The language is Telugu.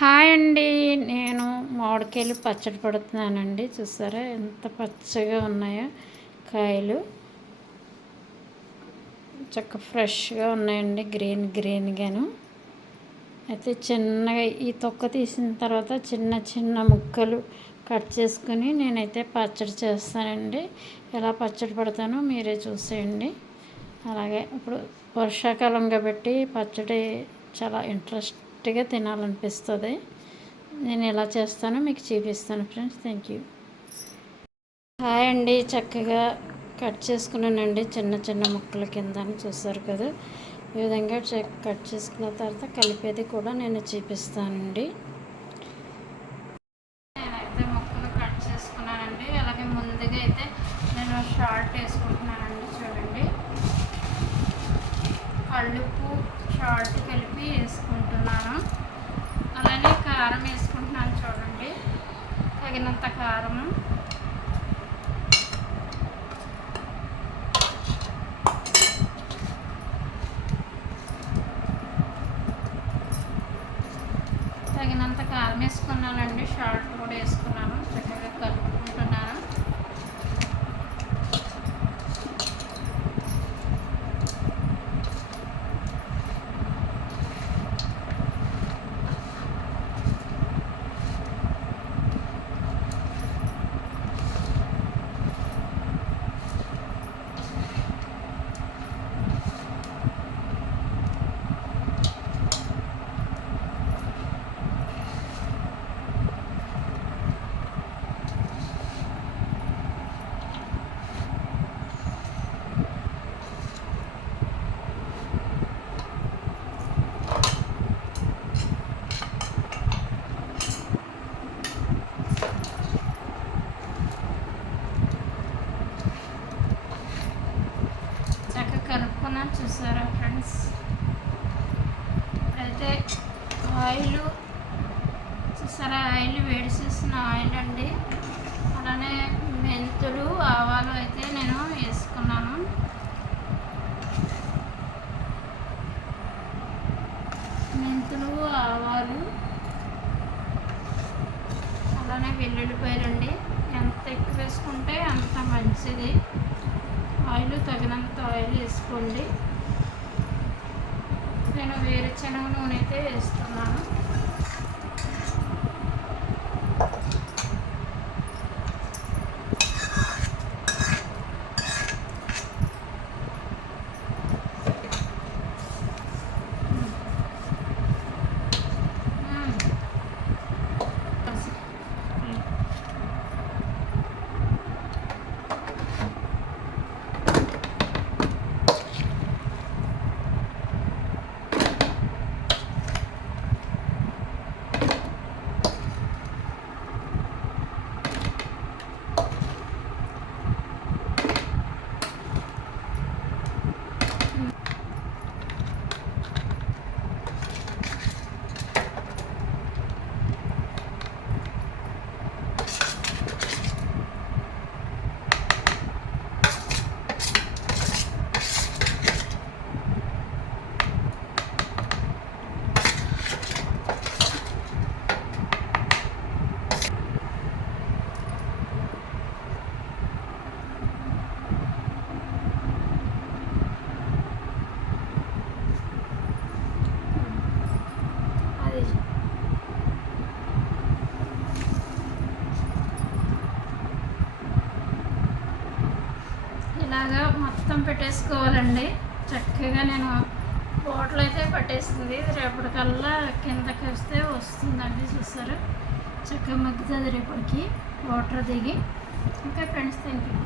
హాయ్ అండి. నేను మామిడికాయలు పచ్చడి పడుతున్నానండి. చూసారా ఎంత పచ్చగా ఉన్నాయో కాయలు. చక్క ఫ్రెష్గా ఉన్నాయండి. గ్రీన్ గ్రీన్గాను. అయితే చిన్నగా ఈ తొక్క తీసిన తర్వాత చిన్న చిన్న ముక్కలు కట్ చేసుకుని నేనైతే పచ్చడి చేస్తానండి. ఎలా పచ్చడి పడతానో మీరే చూసేయండి. అలాగే ఇప్పుడు వర్షాకాలం కాబట్టి పచ్చడి చాలా ఇంట్రెస్ట్ కరెక్ట్గా తినాలనిపిస్తుంది. నేను ఎలా చేస్తానో మీకు చూపిస్తాను ఫ్రెండ్స్. Thank you. హాయ్ అండి. చక్కగా కట్ చేసుకున్నానండి చిన్న చిన్న ముక్కల కింద అని చూస్తారు కదా. ఈ విధంగా కట్ చేసుకున్న తర్వాత కలిపేది కూడా నేను చూపిస్తానండి. నేనైతే ముక్కలు కట్ చేసుకున్నానండి. అలాగే ముందుగా అయితే నేను షార్ట్ వేసుకుంటున్నాను చూడండి కళ్ళుప్పు షార్ట్ కలిపి వేసుకుంటున్నాను. అలానే కారం వేసుకుంటున్నాను చూడండి. తగినంత కారము తగినంత కారం వేసుకున్నానండి. షార్ట్ కూడా వేసుకున్నాను. చక్కగా కలుపుకుంటున్నాను చక్కగా కలుపుకున్నాను చూసారా ఫ్రెండ్స్? అయితే ఆయిల్ చూసారా? ఆయిల్ వేడి చేసిన ఆయిల్ అండి. అలానే మెంతులు ఆవాలు అయితే నేను వేసుకున్నాను. మెంతులు ఆవాలు అలానే వెల్లుల్లిపాయలండి. ఎంత ఎక్కువ వేసుకుంటే అంత మంచిది. ఆయిల్ తగినంత ఆయిల్ వేసుకోండి. నేను వేరుశనగ నూనె అయితే వేస్తున్నాను. అది ఇలాగా మొత్తం పెట్టేసుకోవాలండి. చక్కగా నేను బాటిల్ అయితే పట్టేస్తుంది. రేపటికల్లా కిందకి వస్తే వస్తుందండి చూస్తారు చక్కగా మగ్గుతుంది రేపటికి. వాటర్ దిగి. ఇంకా ఫ్రెండ్స్ థ్యాంక్ యూ